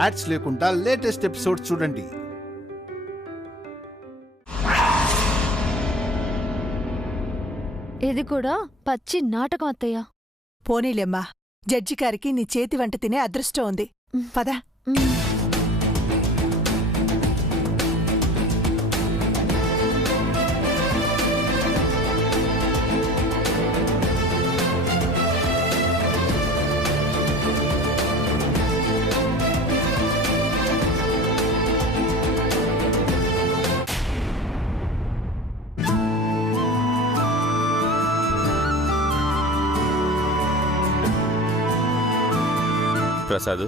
Ads లేకుండా latest episodes చూడండి. ఇది కూడా పచ్చి నాటకం అత్తయ్య. పోనీలేమ్మా, జడ్జి గారికి నీ చేతి వంట తినే అదృష్టం ఉంది. పదా. ప్రసాద్,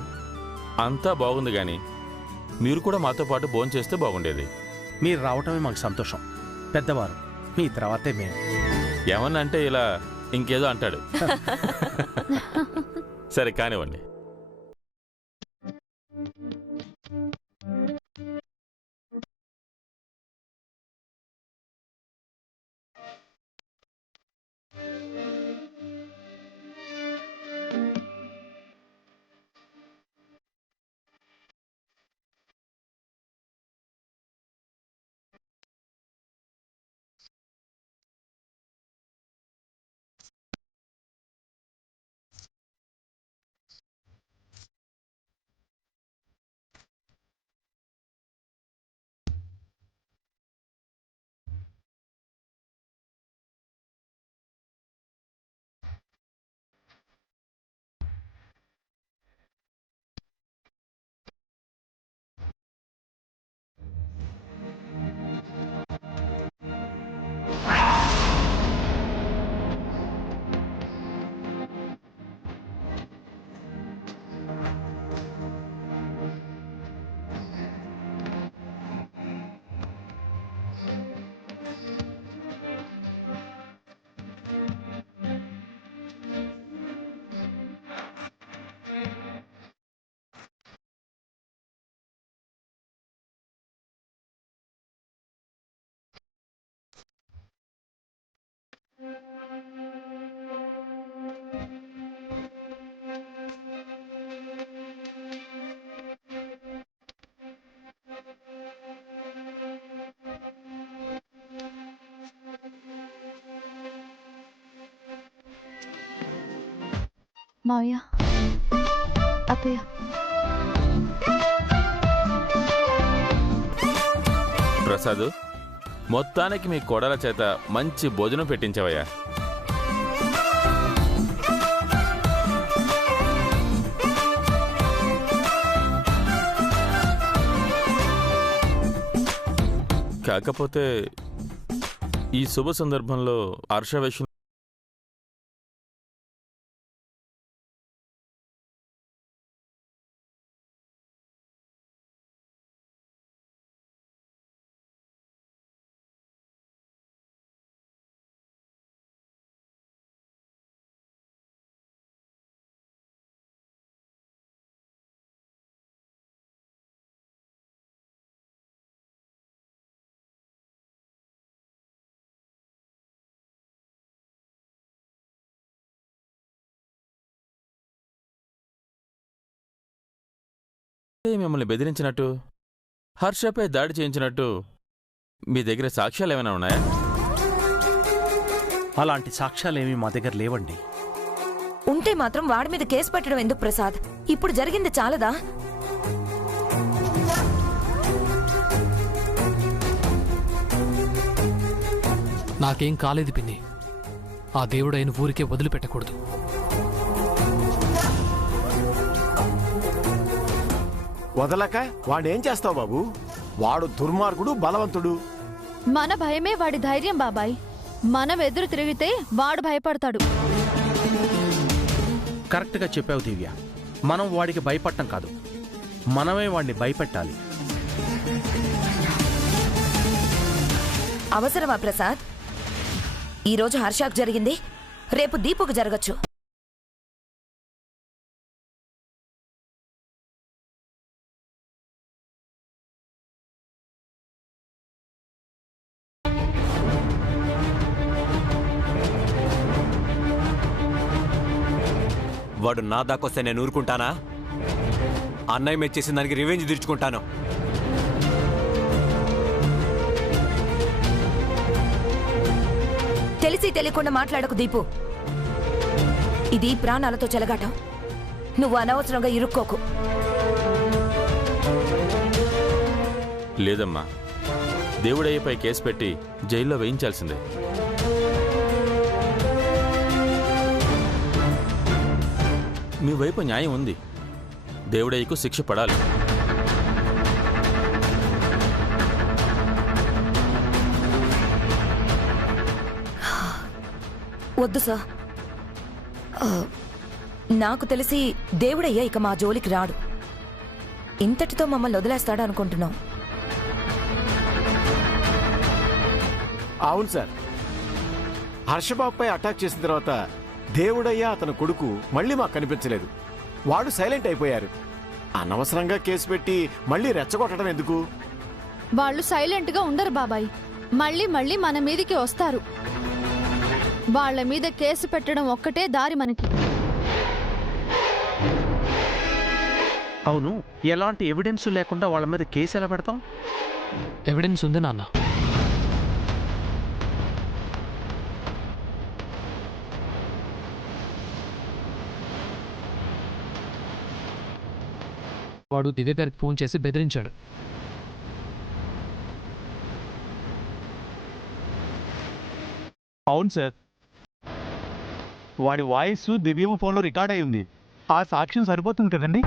అంతా బాగుంది గాని మీరు కూడా మాతో పాటు భోంచేస్తే బాగుండేది. మీరు రావటమే మాకు సంతోషం. పెద్దవారు, మీ తర్వాతే మేము. ఏమన్నా అంటే ఇలా ఇంకేదో అంటాడు. సరే కానివ్వండి. మావయ్య, అత్తయ్య, ప్రసాద్, మొత్తానికి మీ కోడల చేత మంచి భోజనం పెట్టించవయ్యా. కాకపోతే ఈ శుభ సందర్భంలో హర్ష విషయం మిమ్మల్ని బెదిరించినట్టు, హర్షపై దాడి చేయించినట్టు మీ దగ్గర సాక్ష్యాలు ఏమైనా ఉన్నాయా? అలాంటి సాక్ష్యాలేమీ మా దగ్గర లేవండి. ఉంటే మాత్రం వాడి మీద కేసు పెట్టడం ఎందుకు ప్రసాద్? ఇప్పుడు జరిగింది చాలదా? నాకేం కాలేదు పిన్ని. ఆ దేవుడైన ఊరికే వదిలిపెట్టకూడదు. వదలక వాడేం చేస్తావు బాబు? వాడు దుర్మార్గుడు, బలవంతుడు. మన భయమే వాడి ధైర్యం బాబాయ్. మనం ఎదురు తిరిగితే వాడు భయపడతాడు. కరెక్ట్గా చెప్పావు దివ్య. మనం వాడికి భయపడటం కాదు, మనమే వాడిని భయపెట్టాలి. అవసరమా ప్రసాద్? ఈరోజు హర్షాకు జరిగింది, రేపు దీపుకు జరగచ్చు. వాడు నా దాకొస్తే నేను ఊరుకుంటానా? అన్నయ్య మీద చేసిన దానికి రివెంజ్ తీర్చుకుంటాను. తెలిసి తెలియకుండా మాట్లాడకు దీపు. ఇది ప్రాణాలతో చెలగాటం. నువ్వు అనవసరంగా ఇరుక్కోకు. లేదమ్మా, దేవుడయ్యపై కేసు పెట్టి జైల్లో వేయించాల్సిందే. మీ వైపు న్యాయం ఉంది. దేవుడయ్యకు శిక్ష పడాలి. వద్దు సార్. నాకు తెలిసి దేవుడయ్య ఇక మా జోలికి రాడు. ఇంతటితో మమ్మల్ని వదిలేస్తాడు అనుకుంటున్నాం. అవును సార్, హర్షబాబుపై అటాక్ చేసిన తర్వాత దేవుడయ్య అతని కొడుకు మళ్ళీ మాకు కనిపించలేదు. వాడు సైలెంట్ అయిపోయారు. అనవసరంగా కేసు పెట్టి మళ్ళీ రెచ్చగొట్టడం ఎందుకు? వాళ్ళు సైలెంట్ గా ఉండరు బాబాయ్. మళ్ళీ మళ్ళీ మన మీదికి వస్తారు. వాళ్ళ మీద కేసు పెట్టడం ఒక్కటే దారి మనకి. అవును, ఎలాంటి ఎవిడెన్స్ లేకుండా వాళ్ళ మీద కేసు ఎలా పెడతాం? ఎవిడెన్స్ ఉంది నాన్న. వాడు దివ్య గారికి ఫోన్ చేసి బెదిరించాడు. అవును సార్, వాడి వాయిస్ దివ్యమ్మ ఫోన్లో రికార్డ్ అయి ఉంది. ఆ సాక్ష్యం సరిపోతుంది కదండి?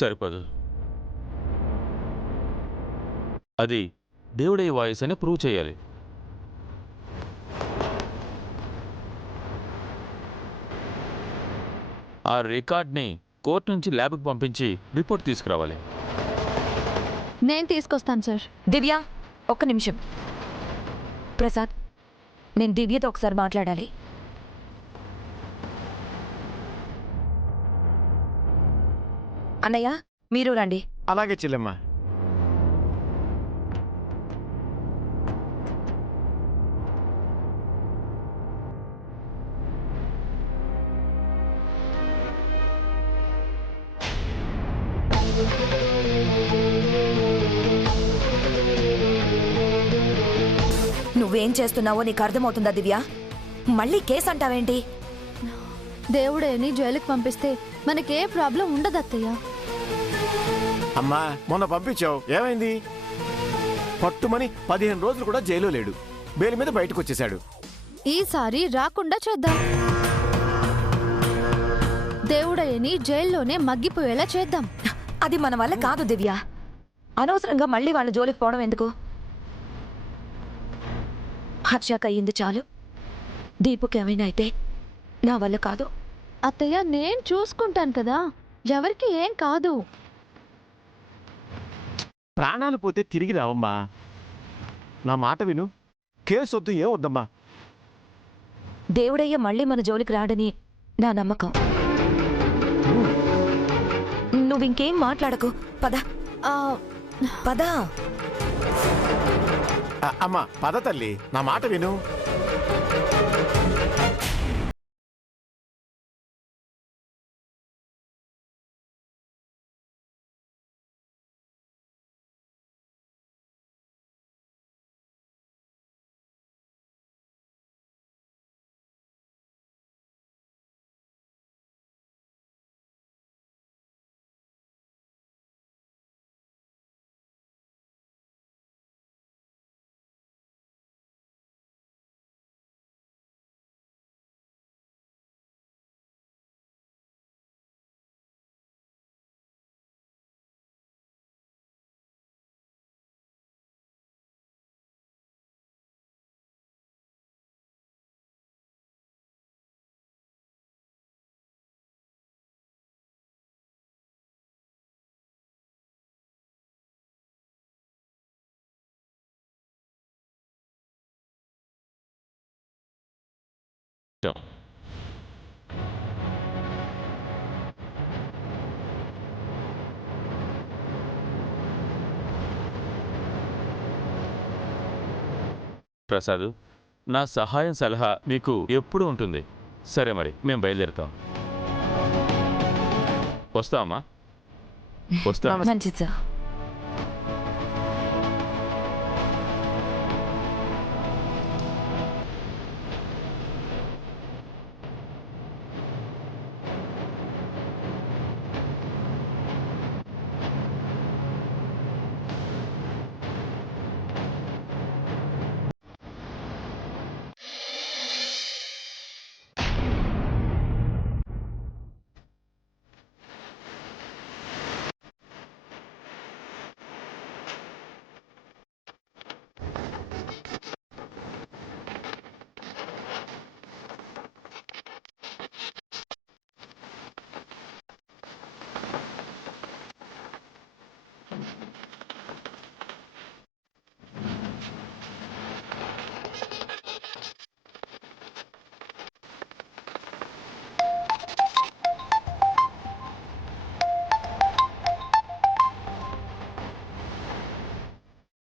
సరిపదు. అది దేవుడయ్య వాయిస్ అని ప్రూవ్ చేయాలి. ఆ రికార్డ్ని కోర్టు నుంచి ల్యాబ్కి పంపించి రిపోర్ట్ తీసుకురావాలి. నేను తీసుకొస్తాను సార్. దివ్య, ఒక్క నిమిషం. ప్రసాద్, నేను దివ్యతో ఒకసారి మాట్లాడాలి. అన్నయ్య, మీరు రండి. అలాగే చెల్లెమ్మ. నువ్వేం చేస్తున్నావో నీకు అర్థమవుతుందా దివ్య? మళ్ళీ కేసు అంటావేంటి? దేవుడేని జైలుకి పంపిస్తే మనకే ప్రాబ్లం ఉండదు అత్తయ్య. అమ్మా, మొన్న పంపించావు, ఏమైంది? పట్టుమని 15 రోజులు కూడా జైల్లో లేడు. బెయిల్ మీద బయటకు వచ్చేశాడు. ఈసారి రాకుండా చేద్దాం. దేవుడయ్యని జైల్లోనే మగ్గిపోయేలా చేద్దాం. అది మన వల్ల కాదు దివ్య. అనవసరంగా మళ్ళీ వాళ్ళ జోలికి పోవడం ఎందుకు? హర్షాక్ అయ్యింది చాలు. దీపుకి ఏమైనా అయితే నా వల్ల కాదు. అత్తయ్య, నేను చూసుకుంటాను కదా, ఎవరికి ఏం కాదు. ప్రాణాలు పోతే తిరిగి రావమ్మా. నా మాట విను. కేసు వద్దు, ఏం వద్దమ్మా. దేవుడయ్య మళ్ళీ మన జోలికి రాడని నా నమ్మకం. నువ్వింకేం మాట్లాడకు. పద పద. అమ్మా, పద తల్లి, నా మాట విను. ప్రసాద్, నా సహాయం సలహా మీకు ఎప్పుడూ ఉంటుంది. సరే మరి మేము బయలుదేరుతాం. వస్తామా? వస్తా. మంచిది సార్.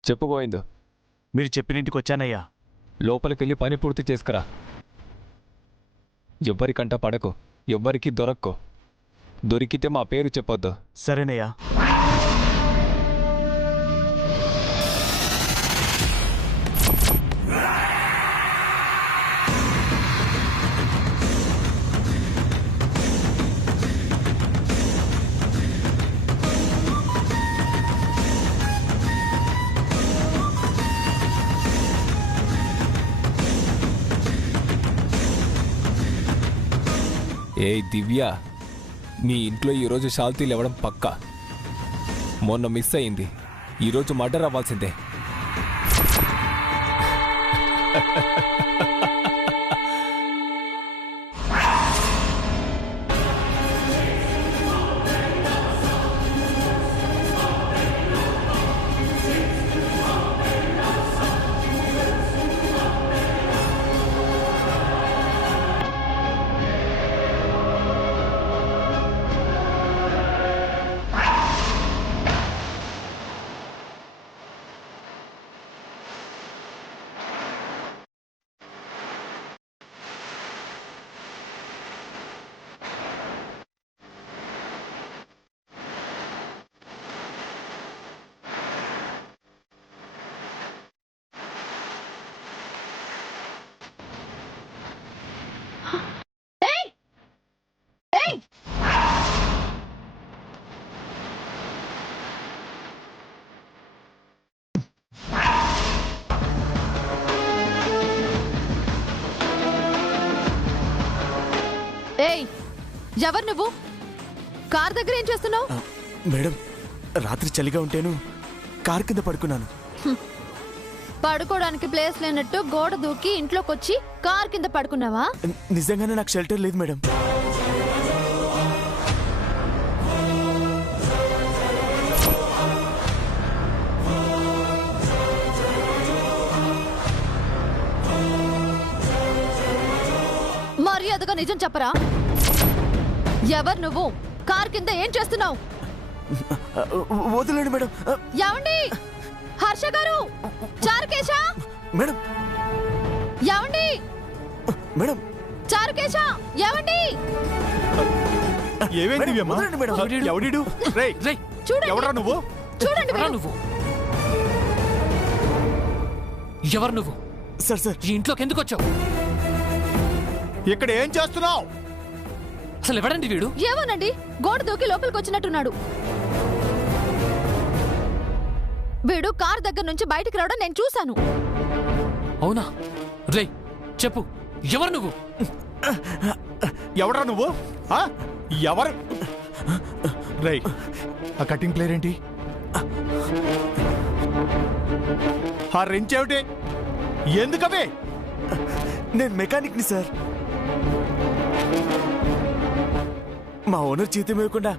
చెప్పు గోవిందు. మీరు చెప్పిన ఇంటికి వచ్చానయ్యా. లోపలికెళ్ళి పని పూర్తి చేసుకురా. ఎవ్వరికంట పడకు, ఎవ్వరికి దొరక్కో. దొరికితే మా పేరు చెప్పొద్దు. సరేనయ్యా. ఏయ్ దివ్య, మీ ఇంట్లో ఈరోజు శాల్తీలు ఇవ్వడం పక్కా. మొన్న మిస్ అయింది, ఈరోజు మర్డర్ అవ్వాల్సిందే. ఏయ్, ఎవరు నువ్వు? కార్ దగ్గర ఏం చేస్తున్నావు? మేడం, రాత్రి చలిగా ఉంటేను కార్ కింద పడుకున్నాను. పడుకోవడానికి ప్లేస్ లేనట్టు గోడ దూకి ఇంట్లోకొచ్చి కార్ కింద పడుకున్నావా? నిజంగానే నాకు షెల్టర్ లేదు మేడం. మర్యాదగా నిజం చెప్పరా? ఎవరు నువ్వు? కార్ కింద ఏం చేస్తున్నావు? వదిలేండి మేడం. ఏమండి? హర్ష గారు, చారుకేశ మేడం. ఏమండి? మేడం, చారుకేశ ఏమండి? ఏమైంది మేడం? ఎవడీడు? రేయ్, చూడండి, ఎవరా నువ్వు? చూడండి మీరు. నువ్వు ఎవరు? నువ్వు సార్ ఈ ఇంట్లోకి ఎందుకు వచ్చావు? ఇక్కడ ఏం చేస్తున్నావు? అసలు ఎవడండి వీడు? ఏమోనండి, గోడ దూకి లోపలికి వచ్చినట్టున్నాడు. వీడు కార్ దగ్గర నుంచి బయటికి రావడం నేను చూశాను. అవునా? రే చెప్పు, ఎవరు నువ్వు? ఎవరా నువ్వు? ఎవరు? రేయ్, ఆ కటింగ్ ప్లేయర్ ఏంటి? ఆ రెంచ్ ఏమిటి? ఎందుకవే? నేను మెకానిక్ని సార్. మా ఓనర్ జీతం ఇవ్వకుండా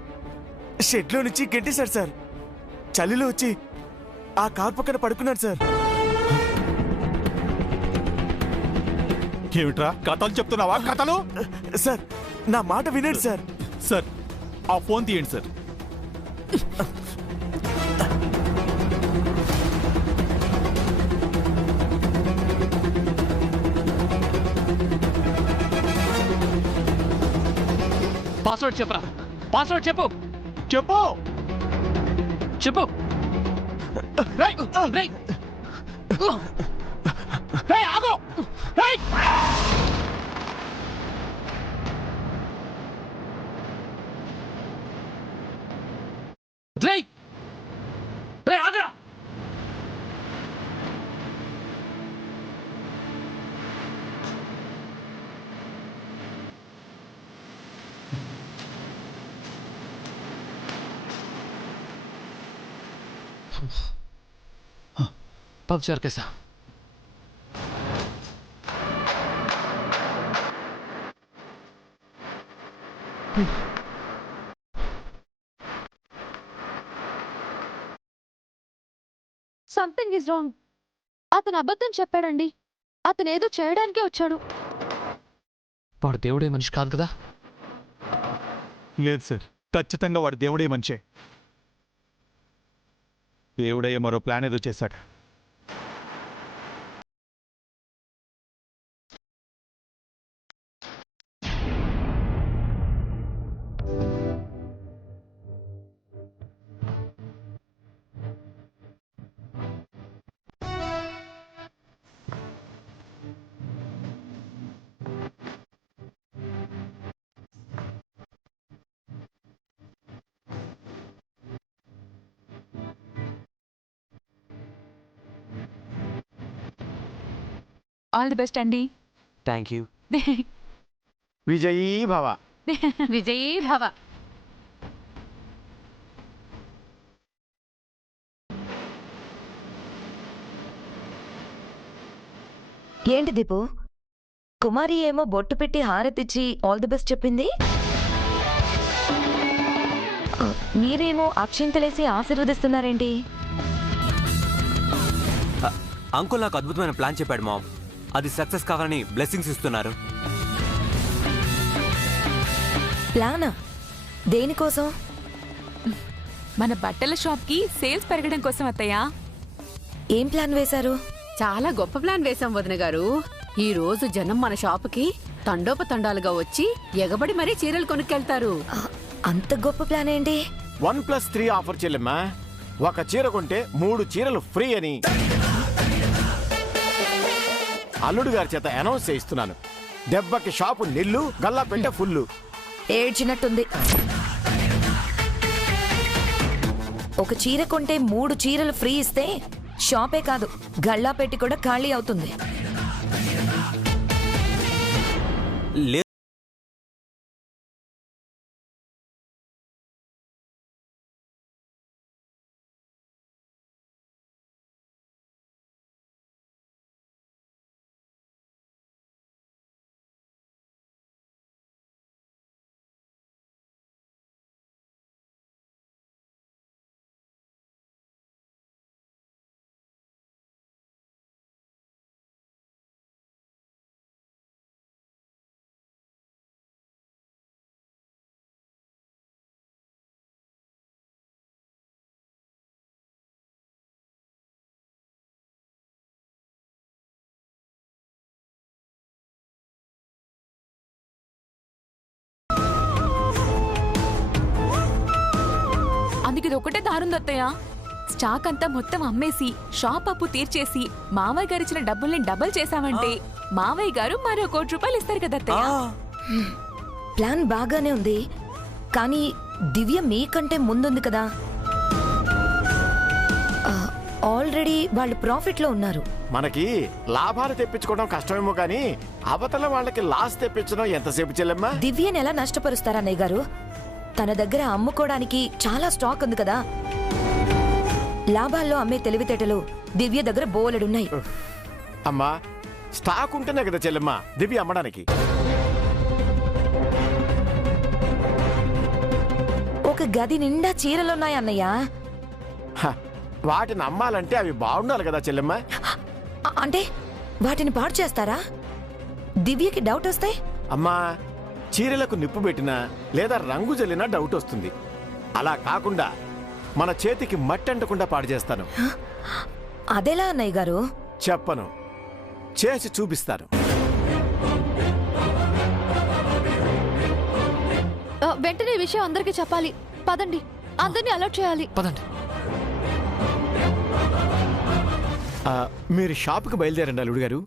షెడ్లో నుంచి గెంటేశాడు సార్. చలిలో వచ్చి ఆ కార్ పక్కన పడుకున్నాడు సార్. ఏమిట్రా కథలు చెప్తున్నావా? కథలు? సార్, నా మాట వినండి సార్. సార్, ఆ ఫోన్ తీయండి సార్. పాస్వర్డ్ చెప్పరా, పాస్వర్డ్ చెప్పు చెప్పు. చెప్పు. రేయ్, రేయ్. రేయ్, ఆగు. రేయ్. రేయ్, రేయ్, ఆగురా. పంక్చర్ కేసా. Something is wrong. అతను అబద్ధం చెప్పాడండి. అతను ఏదో చేయడానికే వచ్చాడు. వాడు దేవుడే మనిషి కాదు కదా. లేదు సార్, ఖచ్చితంగా వాడు దేవుడే మనిషే. దేవుడయ్య మరో ప్లాన్ ఏదో చేశాడు. ఆల్ ది బెస్ట్ అండి. Thank you. విజయీ భవ. విజయీ భవ. ఏంటి దీపు, కుమారి ఏమో బొట్టు పెట్టి హారతిచ్చి ఆల్ ది బెస్ట్ చెప్పింది, మీరేమో అక్షింతలేసి ఆశీర్వదిస్తున్నారేంటి? అంకుల్ నాకు అద్భుతమైన ప్లాన్ చెప్పాడు మామ్. అది సక్సెస్ కావాలని బ్లెస్సింగ్స్ ఇస్తున్నారు. ప్లానా? దేనికోసం? మన బట్టల షాప్కి సేల్స్ పెరగడం కోసం అత్తయ్య. ఏం ప్లాన్ వేశారు? చాలా గొప్ప ప్లాన్ వేశాం వదిన గారు. ఈ రోజు జనం మన షాపుకి తండోపతండాలుగా వచ్చి ఎగబడి మరీ చీరలు కొనుక్కెళ్తారు. అంత గొప్ప ప్లాన్ ఏంటి? 1+3 ఆఫర్ చెల్లెమ్మా. ఒక చీర కొంటే 3 చీరలు ఫ్రీ అని అల్లుడు గారి చేత అనౌన్స్ చేయిస్తున్నాను. దెబ్బకి షాపు నిల్లు, గల్లా పెట్ట ఫుల్లు. ఏడ్చినట్టుంది. ఒక చీర కొంటే 3 చీరలు ఫ్రీ ఇస్తే షాపే కాదు, గల్లా పెట్టి కూడా ఖాళీ అవుతుంది. అందుకు ఇది ఒకటే దారుంది అత్తయ్య. స్టాక్ అంతా మొత్తం అమ్మేసి షాప్ అప్పు తీర్చేసి మావయ్య గారు ఇచ్చిన డబ్బుల్ని డబుల్ చేశామంటే మావయ్య గారు మరో ₹1 కోటి ఇస్తారు కదా అత్తయ్య. ప్లాన్ బాగానే ఉంది, కానీ దివ్య మీకంటే ముందుంది కదా. ఆల్రెడీ వాళ్ళు ప్రాఫిట్ లో ఉన్నారు. మనకి లాభాలు తెప్పించుకోవడం కష్టమేమో కానీ అవతల వాళ్ళకి లాస్ తెప్పించడం ఎంతసేపు చెల్లెమ్మా? దివ్యని ఎలా నష్టపరుస్తారా అన్నయ్య గారు? తన దగ్గర అమ్ముకోవడానికి చాలా స్టాక్ ఉంది కదా. లాభాల్లో అమ్మే తెలివితేటలు దివ్య దగ్గర బోలెడున్నాయి. అమ్మా, స్టాక్ ఉంటేనే కదా చెల్లెమ్మా దివ్య అమ్మడానికి. ఒక గది నిండా చీరలున్నాయి అన్నయ్య. వాటిని అమ్మాలంటే అవి బాగుండాలి కదా చెల్లెమ్మా. అంటే వాటిని పాడు చేస్తారా? దివ్యకి డౌట్ వస్తాయి. అమ్మా, చీరలకు నిప్పు పెట్టినా లేదా రంగు జల్లినా డౌట్ వస్తుంది. అలా కాకుండా మన చేతికి మట్టి అంటకుండా పాడు చేస్తాను. అదెలా అన్నయ్య గారు? చెప్పను, చేసి చూపిస్తాను. వెంటనే ఈ విషయం అందరికీ చెప్పాలి. పదండి, అందరినీ అలర్ట్ చేయాలి. పదండి. మీరు షాప్కి బయలుదేరండి అల్లుడు గారు.